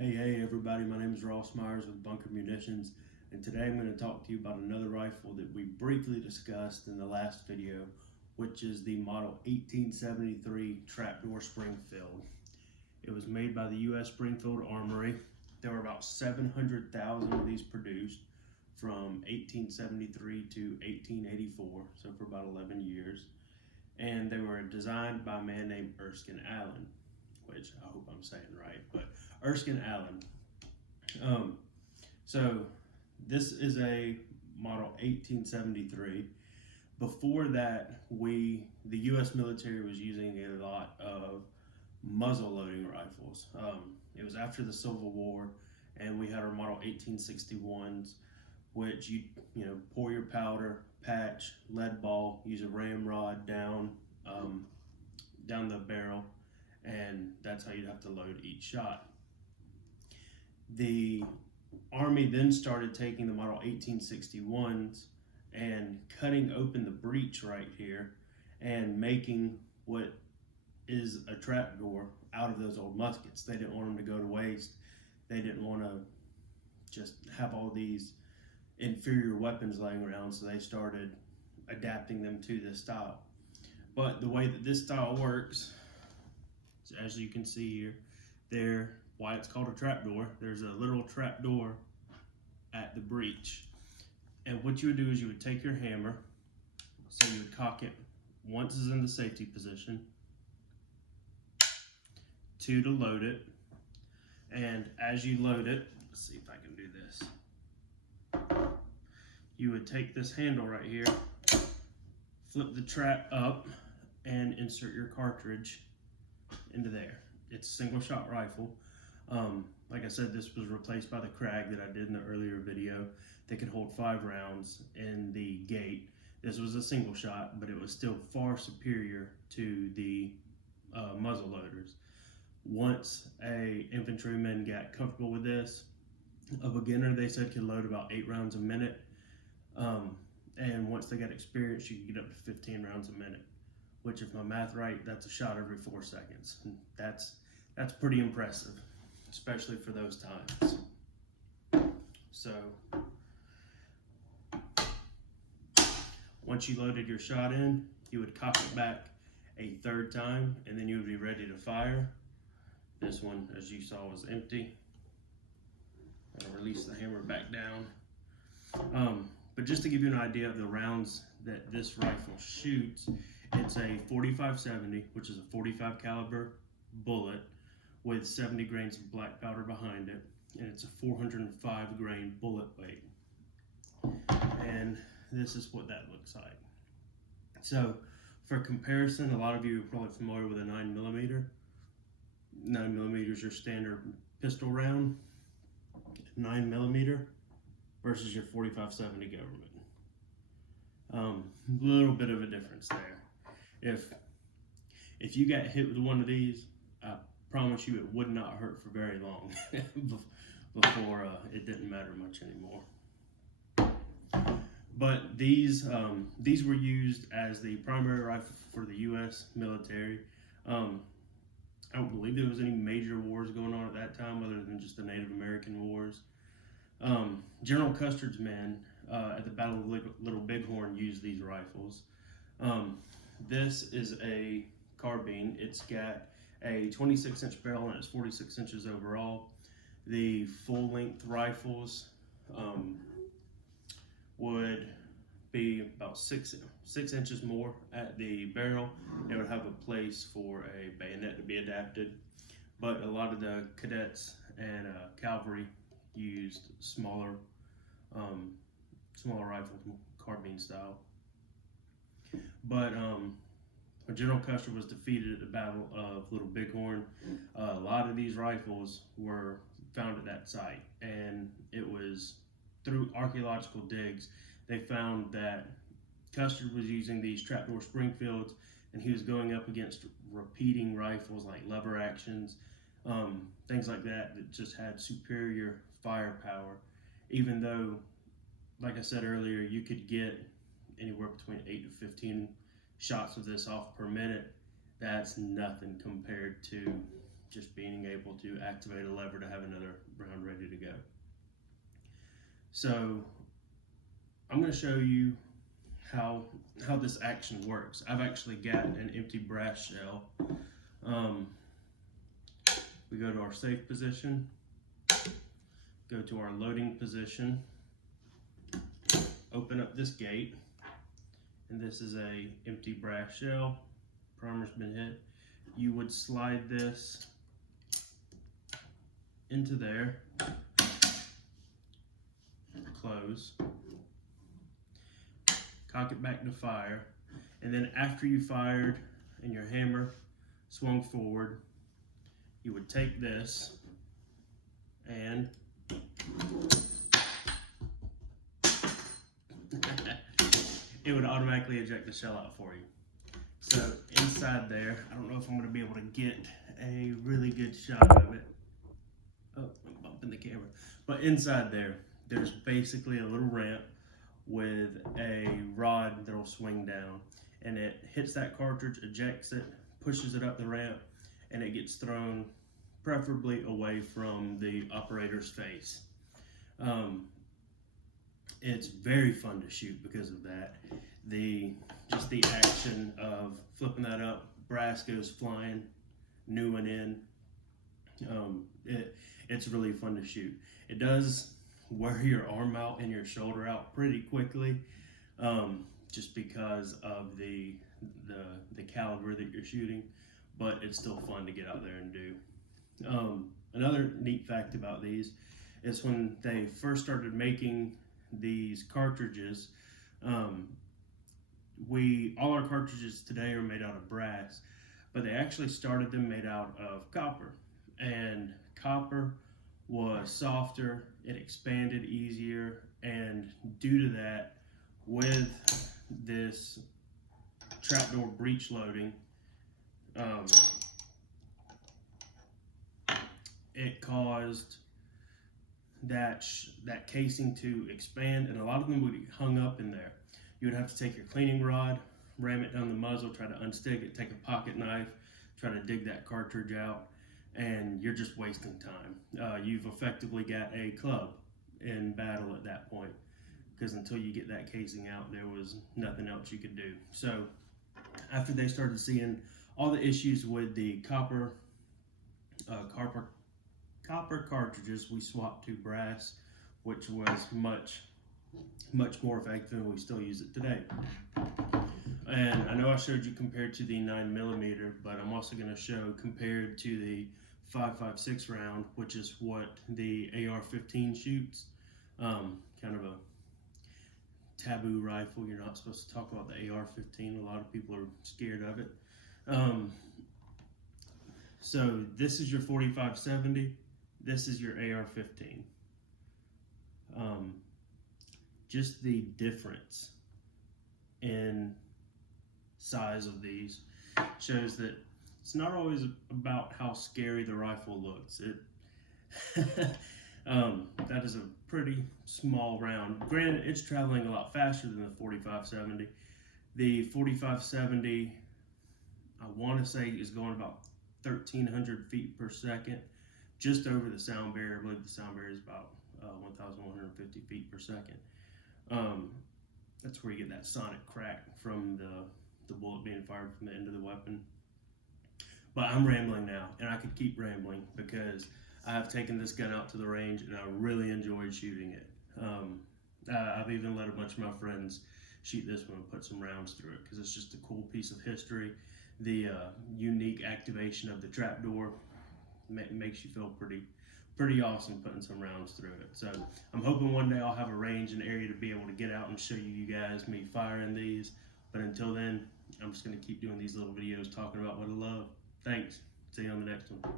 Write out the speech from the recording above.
Hey everybody, my name is Ross Myers with Bunker Munitions, and today I'm going to talk to you about another rifle that we briefly discussed in the last video, which is the model 1873 Trapdoor Springfield. It was made by the U.S. Springfield Armory. There were about 700,000 of these produced from 1873 to 1884, so for about 11 years. And they were designed by a man named Erskine Allen, which I hope I'm saying right, but Erskine Allen. So this is a model 1873. Before that, the U.S. military was using a lot of muzzle loading rifles. It was after the Civil War, and we had our model 1861s, which you pour your powder, patch, lead ball, use a ramrod down the barrel, and that's how you'd have to load each shot. The Army then started taking the model 1861s and cutting open the breech right here and making what is a trapdoor out of those old muskets. They didn't want them to go to waste. They didn't want to just have all these inferior weapons laying around, so they started adapting them to this style. But the way that this style works, as you can see here, why it's called a trapdoor, there's a literal trapdoor at the breech. And what you would do is you would take your hammer, so you would cock it once it's in the safety position, 2 to load it, and as you load it, let's see if I can do this. You would take this handle right here, flip the trap up, and insert your cartridge into there. It's a single shot rifle. Like I said, this was replaced by the Krag that I did in the earlier video. They could hold 5 rounds in the gate. This was a single shot, but it was still far superior to the muzzle loaders. Once a infantryman got comfortable with this, a beginner, they said, could load about 8 rounds a minute. And once they got experience, you could get up to 15 rounds a minute, which, if my math right, that's a shot every 4 seconds. And that's pretty impressive, especially for those times. So once you loaded your shot in, you would cock it back a 3rd time, and then you would be ready to fire. This one, as you saw, was empty. I'll release the hammer back down. But just to give you an idea of the rounds that this rifle shoots, it's a 45-70, which is a 45 caliber bullet with 70 grains of black powder behind it, and it's a 405 grain bullet weight. And this is what that looks like. So for comparison, a lot of you are probably familiar with a 9mm. 9mm is your standard pistol round. 9mm versus your 45-70 government. Little bit of a difference there. If you got hit with one of these, I promise you it would not hurt for very long before it didn't matter much anymore. But these were used as the primary rifle for the U.S. military. I don't believe there was any major wars going on at that time other than just the Native American wars. General Custer's men at the Battle of Little Bighorn used these rifles. This is a carbine. It's got a 26-inch barrel and it's 46 inches overall. The full-length rifles would be about 6 inches more at the barrel. It would have a place for a bayonet to be adapted, but a lot of the cadets and cavalry used smaller rifle, carbine style. But when General Custer was defeated at the Battle of Little Bighorn, a lot of these rifles were found at that site, and it was through archaeological digs they found that Custer was using these Trapdoor Springfields, and he was going up against repeating rifles like lever actions, things like that just had superior firepower, even though, like I said earlier, you could get anywhere between 8 to 15 shots of this off per minute. That's nothing compared to just being able to activate a lever to have another round ready to go. So I'm going to show you how this action works. I've actually got an empty brass shell. We go to our safe position, go to our loading position, open up this gate, and this is a empty brass shell. Primer's been hit. You would slide this into there, close, cock it back to fire, and then after you fired and your hammer swung forward, you would take this and it would automatically eject the shell out for you. So inside there, I don't know if I'm going to be able to get a really good shot of it. Oh, I'm bumping the camera. But inside there, there's basically a little ramp with a rod that'll swing down, and it hits that cartridge, ejects it, pushes it up the ramp, and it gets thrown preferably away from the operator's face. It's very fun to shoot because of that. Just the action of flipping that up, brass goes flying, new one in. It's really fun to shoot. It does wear your arm out and your shoulder out pretty quickly, just because of the caliber that you're shooting, but it's still fun to get out there and do. Another neat fact about these is when they first started making these cartridges, all our cartridges today are made out of brass, but they actually started them made out of copper, and copper was softer, it expanded easier, and due to that, with this trapdoor breech loading, it caused that casing to expand, and a lot of them would get hung up in there. You would have to take your cleaning rod, ram it down the muzzle, try to unstick it, take a pocket knife, try to dig that cartridge out, and you're just wasting time. You've effectively got a club in battle at that point, because until you get that casing out, there was nothing else you could do. So after they started seeing all the issues with the copper cartridges, we swapped to brass, which was much more effective, and we still use it today. And I know I showed you compared to the 9mm, but I'm also going to show compared to the 5.56 round, which is what the AR-15 shoots. Kind of a taboo rifle. You're not supposed to talk about the AR-15. A lot of people are scared of it. So this is your 45-70. This is your AR-15. Just the difference in size of these shows that it's not always about how scary the rifle looks. That is a pretty small round. Granted, it's traveling a lot faster than the 45-70. The 45-70, I want to say, is going about 1,300 feet per second, just over the sound barrier. I believe the sound barrier is about 1,150 feet per second. That's where you get that sonic crack from the bullet being fired from the end of the weapon. But I'm rambling now, and I could keep rambling because I have taken this gun out to the range and I really enjoyed shooting it. I've even let a bunch of my friends shoot this one and put some rounds through it because it's just a cool piece of history. The unique activation of the trapdoor makes you feel pretty awesome putting some rounds through it. So I'm hoping one day I'll have a range and area to be able to get out and show you guys me firing these. But until then, I'm just going to keep doing these little videos talking about what I love. Thanks. See you on the next one.